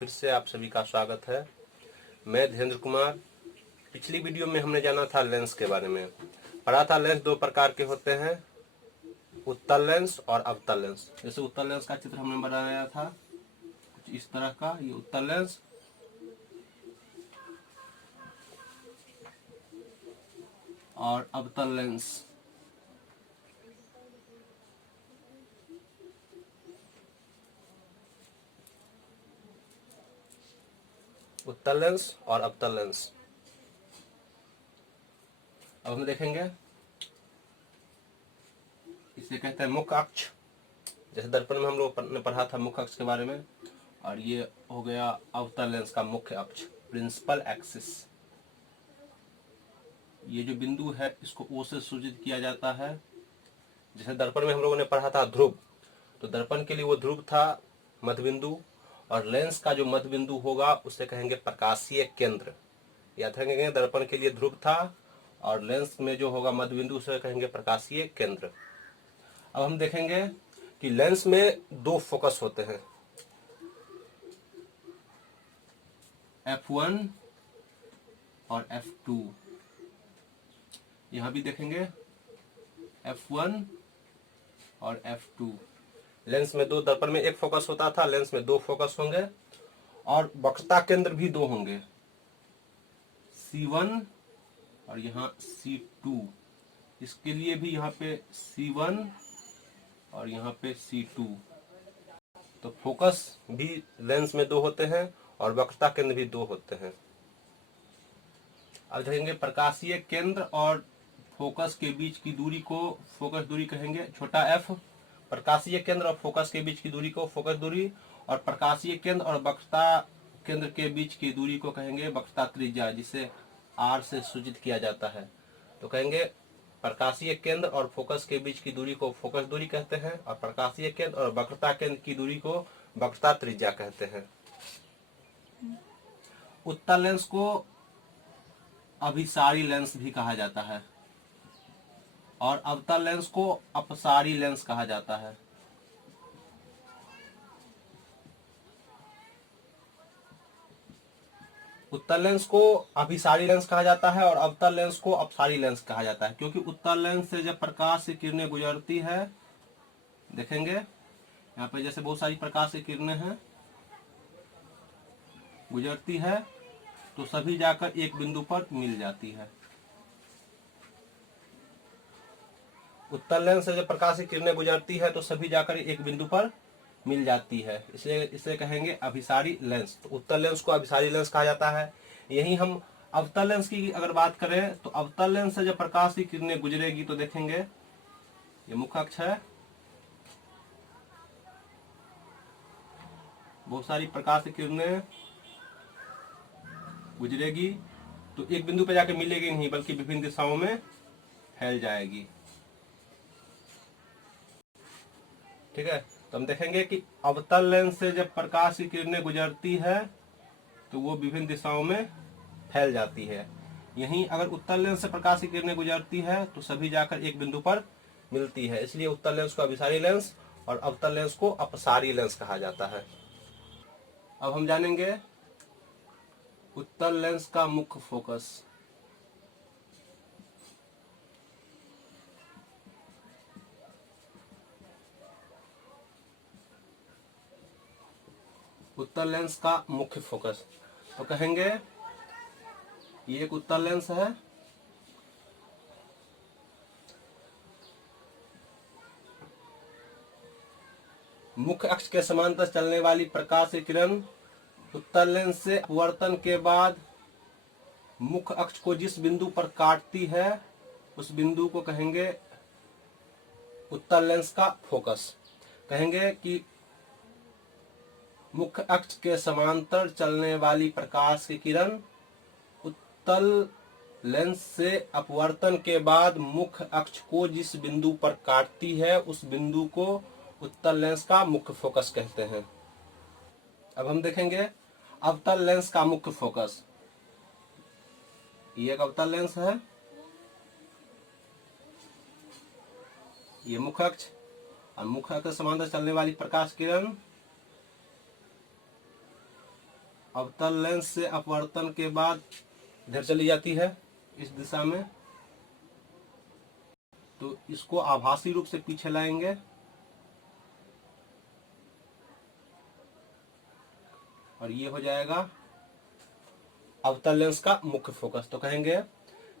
फिर से आप सभी का स्वागत है। मैं धीरेन्द्र कुमार। पिछली वीडियो में हमने जाना था लेंस के बारे में, पढ़ा था लेंस दो प्रकार के होते हैं, उत्तल लेंस और अवतल लेंस। जैसे उत्तल लेंस का चित्र हमने बनाया था कुछ इस तरह का, ये उत्तल लेंस, और अवतल लेंस। उत्तल लेंस और अवतल लेंस। अब हम देखेंगे, इसे कहते हैं मुख्य अक्ष। जैसे दर्पण में हम लोग ने पढ़ा था मुख्य अक्ष के बारे में, और ये हो गया अवतल लेंस का मुख्य अक्ष, प्रिंसिपल एक्सिस। ये जो बिंदु है इसको ओ से सूचित किया जाता है। जैसे दर्पण में हम लोगों ने पढ़ा था ध्रुव, तो दर्पण के लिए वो ध्रुव था मध्य बिंदु, और लेंस का जो मध्य बिंदु होगा उसे कहेंगे प्रकाशीय केंद्र। याद रखेंगे, दर्पण के लिए ध्रुव था और लेंस में जो होगा मध्य बिंदु उसे कहेंगे प्रकाशीय केंद्र। अब हम देखेंगे कि लेंस में दो फोकस होते हैं, F1 और F2। यहां भी देखेंगे F1 और F2। लेंस में दो, दर्पण में एक फोकस होता था, लेंस में दो फोकस होंगे, और वक्रता केंद्र भी दो होंगे, C1 और यहाँ C2। इसके लिए भी यहाँ पे C1 और यहाँ पे C2। तो फोकस भी लेंस में दो होते हैं और वक्रता केंद्र भी दो होते हैं। अब देखेंगे प्रकाशीय केंद्र और फोकस के बीच की दूरी को फोकस दूरी कहेंगे, छोटा f। प्रकाशीय केंद्र और फोकस के बीच की दूरी को फोकस दूरी, और प्रकाशीय केंद्र और वक्रता केंद्र के बीच की दूरी को कहेंगे वक्रता त्रिज्या, जिसे r से सूचित किया जाता है। तो कहेंगे प्रकाशीय केंद्र और फोकस के बीच की दूरी को फोकस दूरी कहते हैं, और प्रकाशीय केंद्र और वक्रता केंद्र की दूरी को वक्रता त्रिज्या कहते हैं। उत्तल लेंस को अभिसारी लेंस भी कहा जाता है, और अवतल लेंस को अपसारी लेंस कहा जाता है। उत्तल लेंस को अभिसारी लेंस कहा जाता है और अवतल लेंस को अपसारी लेंस कहा जाता है, क्योंकि उत्तल लेंस से जब प्रकाश की किरणें गुजरती है, देखेंगे यहाँ पे जैसे बहुत सारी प्रकाश की किरणें हैं गुजरती है, तो सभी जाकर एक बिंदु पर मिल जाती है। उत्तल लेंस से जब प्रकाश की किरणें गुजरती है तो सभी जाकर एक बिंदु पर मिल जाती है, इसलिए इसे कहेंगे अभिसारी लेंस। तो उत्तल लेंस को अभिसारी लेंस कहा जाता है। यही हम अवतल लेंस की अगर बात करें, तो अवतल लेंस से जब प्रकाश की किरणें गुजरेगी तो देखेंगे ये मुख्य अक्ष है, बहुत सारी प्रकाश की किरणें गुजरेगी तो एक बिंदु पर जाके मिलेगी नहीं, बल्कि विभिन्न दिशाओं में फैल जाएगी। ठीक है, तो हम देखेंगे कि अवतल लेंस से जब प्रकाश की किरणें गुजरती है तो वो विभिन्न दिशाओं में फैल जाती है। यहीं अगर उत्तल लेंस से प्रकाश की किरणें गुजरती है तो सभी जाकर एक बिंदु पर मिलती है, इसलिए उत्तल लेंस को अभिसारी लेंस और अवतल लेंस को अपसारी लेंस कहा जाता है। अब हम जानेंगे उत्तल लेंस का मुख्य फोकस। उत्तल लेंस का मुख्य फोकस, तो कहेंगे ये एक उत्तल लेंस है, मुख्य अक्ष के समांतर चलने वाली प्रकाश की किरण उत्तल लेंस से अपवर्तन के बाद मुख्य अक्ष को जिस बिंदु पर काटती है उस बिंदु को कहेंगे उत्तल लेंस का फोकस। कहेंगे कि मुख्य अक्ष के समांतर चलने वाली प्रकाश की किरण उत्तल लेंस से अपवर्तन के बाद मुख्य अक्ष को जिस बिंदु पर काटती है उस बिंदु को उत्तल लेंस का मुख्य फोकस कहते हैं। अब हम देखेंगे अवतल लेंस का मुख्य फोकस। ये एक अवतल लेंस है, ये मुख्य अक्ष, और मुख्य अक्ष समांतर चलने वाली प्रकाश किरण अवतल लेंस से अपवर्तन के बाद इधर चली जाती है इस दिशा में, तो इसको आभासी रूप से पीछे लाएंगे और ये हो जाएगा अवतल लेंस का मुख्य फोकस। तो कहेंगे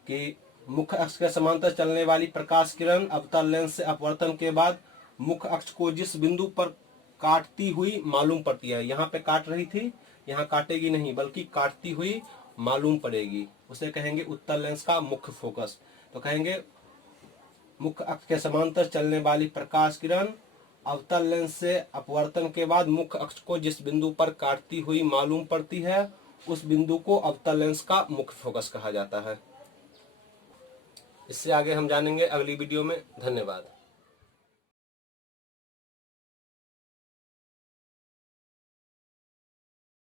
कि मुख्य अक्ष के समांतर चलने वाली प्रकाश किरण अवतल लेंस से अपवर्तन के बाद मुख्य अक्ष को जिस बिंदु पर काटती हुई मालूम पड़ती है, यहाँ पे काट रही थी, यहाँ काटेगी नहीं बल्कि काटती हुई मालूम पड़ेगी, उसे कहेंगे उत्तल लेंस का मुख्य फोकस। तो कहेंगे मुख्य अक्ष के समांतर चलने वाली प्रकाश किरण अवतल लेंस से अपवर्तन के बाद मुख्य अक्ष को जिस बिंदु पर काटती हुई मालूम पड़ती है, उस बिंदु को अवतल लेंस का मुख्य फोकस कहा जाता है। इससे आगे हम जानेंगे अगली वीडियो में। धन्यवाद।